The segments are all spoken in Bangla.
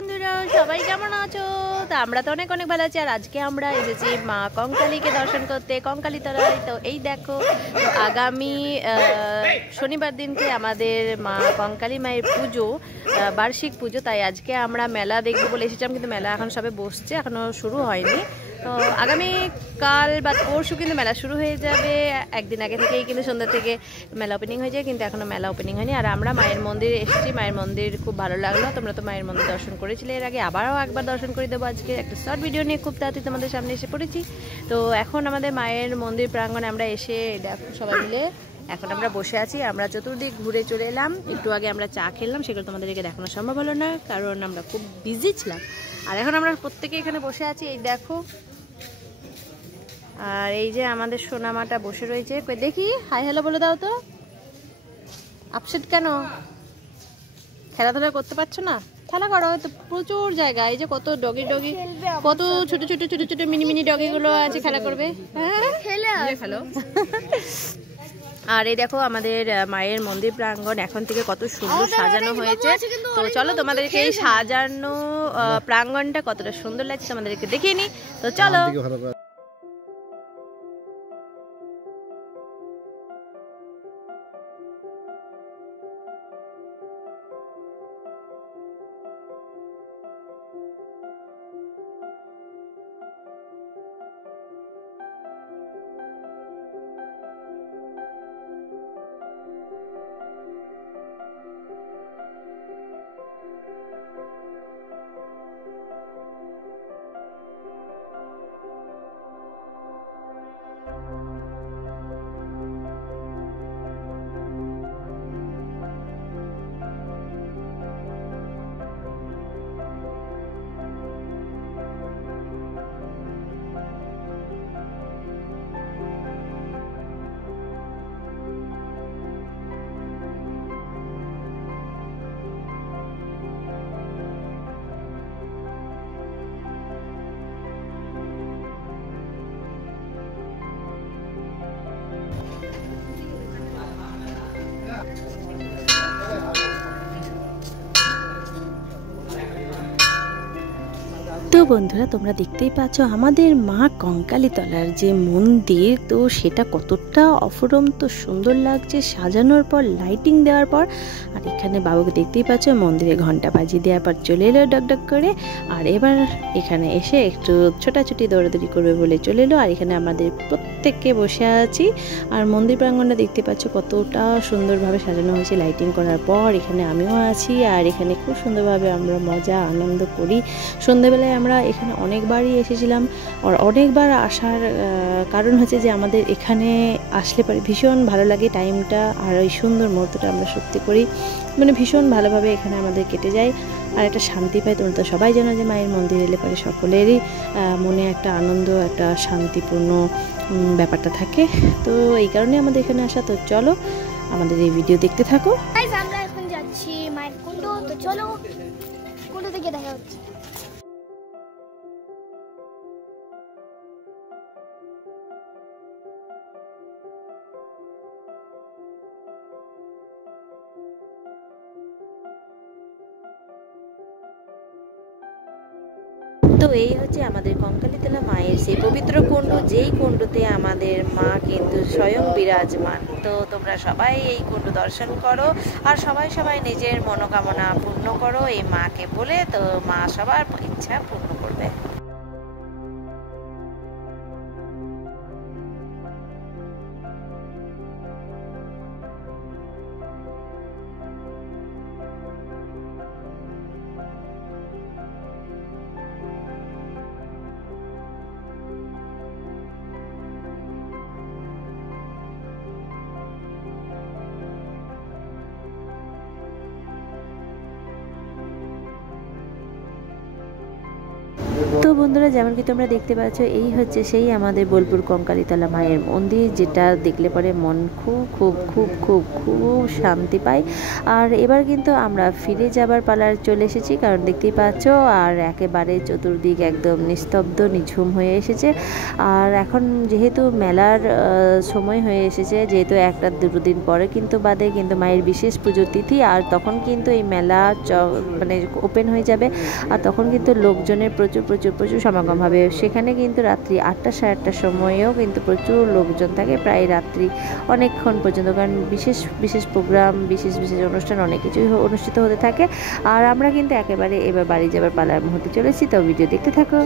বন্ধুরা, সবাই কেমন আছো? তো আমরা তো অনেক অনেক ভালো আছি। আর আজকে আমরা এসেছি মা কঙ্কালীকে দর্শন করতে কঙ্কালীতলায়। তো এই দেখো, আগামী শনিবার দিনকে আমাদের মা কঙ্কালী মায়ের পুজো, বার্ষিক পুজো। তাই আজকে আমরা মেলা দেখবো বলে এসেছিলাম, কিন্তু মেলা এখন সবে বসছে, এখনও শুরু হয়নি। তো আগামী কাল বা পরশু কিন্তু মেলা শুরু হয়ে যাবে। একদিন আগে থেকেই কিন্তু সন্ধ্যা থেকে মেলা ওপেনিং হয়ে যায়, কিন্তু এখনও মেলা ওপেনিং হয়নি। আর আমরা মায়ের মন্দিরে এসেছি, মায়ের মন্দির খুব ভালো লাগলো। তোমরা তো মায়ের মন্দির দর্শন করেছিলে এর আগে, আবারও একবার দর্শন করে দেবো। আজকে একটা শর্ট ভিডিও নিয়ে খুব তাড়াতাড়ি তোমাদের সামনে এসে পড়েছি। তো এখন আমাদের মায়ের মন্দির প্রাঙ্গণে আমরা এসে দেখো সবাই মিলে এখন আমরা বসে আছি। আমরা চতুর্দিক ঘুরে চলে এলাম। একটু আগে আমরা চা খেলাম, সেগুলো তোমাদেরকে দেখানো সম্ভব হলো না, কারণ আমরা খুব বিজি ছিলাম। আর এখন আমরা প্রত্যেকে এখানে বসে আছি, এই দেখো। আর এই যে আমাদের সোনামাটা বসে রয়েছে, দেখি হাই হ্যালো বলে দাও তো। আপসেট কেন? খেলাধুলা করতে পারছো না? খেলা করো, তো প্রচুর জায়গা। এই যে কত ডগি, কত ছোট ছোট ছোট ছোট মিনি মিনি ডগি গুলো আছে, খেলা করবে। খেলো। আর এই দেখো আমাদের মায়ের মন্দির প্রাঙ্গণ এখন থেকে কত সুন্দর সাজানো হয়েছে। তো চলো তোমাদেরকে এই সাজানো প্রাঙ্গণটা কতটা সুন্দর লাগছে তোমাদেরকে দেখিয়ে নি। তো চলো। তো বন্ধুরা, তোমরা দেখতেই পাচ্ছ আমাদের মা কঙ্কালীতলার যে মন্দির, তো সেটা কতটা অফুরন্ত সুন্দর লাগছে সাজানোর পর, লাইটিং দেওয়ার পর। আর এখানে বাবুকে দেখতেই পাচ্ছ, মন্দিরে ঘন্টা বাজিয়ে দেওয়ার পর চলে এলো ডকডক করে। আর এবার এখানে এসে একটু ছোটাছুটি দৌড়াদৌড়ি করবে বলে চলে এলো। আর এখানে আমাদের প্রত্যেককে বসে আছি। আর মন্দির প্রাঙ্গণটা দেখতে পাচ্ছ কতটা সুন্দরভাবে সাজানো হয়েছে লাইটিং করার পর। এখানে আমিও আছি, আর এখানে খুব সুন্দরভাবে আমরা মজা আনন্দ করি। সন্ধ্যেবেলায় আমরা এখানে অনেকবারই এসেছিলাম। আর অনেকবার আসার কারণ হচ্ছে যে আমাদের এখানে আসলে পরে ভীষণ ভালো লাগে টাইমটা। আর ওই সুন্দর মুহূর্তটা আমরা সত্যি করি, মানে ভীষণ ভালোভাবে এখানে আমাদের কেটে যায়। আর একটা শান্তি পাই। তোমরা তো সবাই জানো যে মায়ের মন্দির এলে পরে সকলেরই মনে একটা আনন্দ, একটা শান্তিপূর্ণ ব্যাপারটা থাকে। তো এই কারণে আমাদের এখানে আসা। তো চলো আমাদের এই ভিডিও দেখতে থাকো। আমরা এখন যাচ্ছি মায়ের কুণ্ড। তো চলো কুণ্ড থেকে দেখা হচ্ছে। তো এই হচ্ছে আমাদের কঙ্কালীতলা মায়ের সেই পবিত্র কুণ্ড, যেই কুণ্ডতে আমাদের মা কিন্তু স্বয়ং বিরাজমান। তো তোমরা সবাই এই কুণ্ড দর্শন করো, আর সবাই নিজের মনোকামনা পূর্ণ করো এই মাকে বলে। তো মা সবার ইচ্ছা পূর্ণ করবে। তো বন্ধুরা, যেমন কি তোমরা দেখতে পাচ্ছ, এই হচ্ছে সেই আমাদের বোলপুর কঙ্কালীতলা মায়ের মন্দির, যেটা দেখলে পরে মন খুব খুব খুব খুব খুব শান্তি পায়। আর এবার কিন্তু আমরা ফিরে যাবার পালার চলে এসেছি, কারণ দেখতেই পাচ্ছ আর একেবারে চতুর্দিক একদম নিস্তব্ধ নিঝুম হয়ে এসেছে। আর এখন যেহেতু মেলার সময় হয়ে এসেছে, যেহেতু একটা দুটো দিন পরে কিন্তু বাদে কিন্তু মায়ের বিশেষ পুজোর তিথি, আর তখন কিন্তু এই মেলা মানে ওপেন হয়ে যাবে। আর তখন কিন্তু লোকজনের প্রচুর প্রচুর প্রচুর সমাগম হবে। সেখানে কিন্তু রাত্রি 8টা সাড়ে 8টার সময়েও কিন্তু প্রচুর লোকজন থাকে, প্রায় রাত্রি অনেকক্ষণ পর্যন্ত, কারণ বিশেষ বিশেষ প্রোগ্রাম, বিশেষ বিশেষ অনুষ্ঠান অনেক কিছুই অনুষ্ঠিত হতে থাকে। আর আমরা কিন্তু একেবারে এবার বাড়ি যাবার পালার মুহূর্তে চলেছি, তো ভিডিও দেখতে থাকো।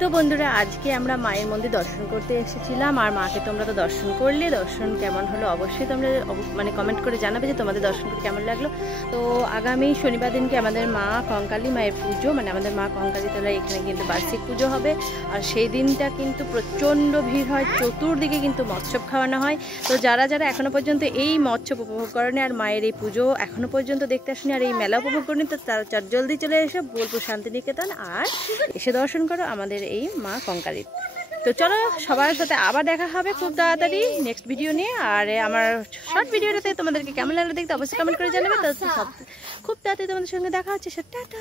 তো বন্ধুরা, আজকে আমরা মায়ের মন্দির দর্শন করতে এসেছিলাম, আর মাকে তোমরা তো দর্শন করলে, দর্শন কেমন হলো অবশ্যই তোমরা মানে কমেন্ট করে জানাবে যে তোমাদের দর্শন করে কেমন লাগলো। তো আগামী শনিবার দিনকে আমাদের মা কঙ্কালী মায়ের পুজো, মানে আমাদের মা কঙ্কালীতলায় এখানে কিন্তু বার্ষিক পুজো হবে। আর সেই দিনটা কিন্তু প্রচণ্ড ভিড় হয়, চতুর্দিকে কিন্তু মৎস্যব খাওয়ানো হয়। তো যারা যারা এখনো পর্যন্ত এই মৎস্যব উপভোগ করেনি আর মায়ের এই পুজো এখনো পর্যন্ত দেখতে আসেনি আর এই মেলা উপভোগ করেনি, তো তারা জলদি চলে এসে বোলপুর শান্তিনিকেতন আর এসে দর্শন করো আমাদের এই মা কঙ্কালী। তো চলো, সবার সাথে আবার দেখা হবে খুব তাড়াতাড়ি নেক্সট ভিডিও নিয়ে। আর আমার শর্ট ভিডিওটাতে তোমাদেরকে কেমন লাগলো দেখতে অবশ্যই কমেন্ট করে জানাবে। তো খুব তাড়াতাড়ি তোমাদের সঙ্গে দেখা হচ্ছে। টাটা।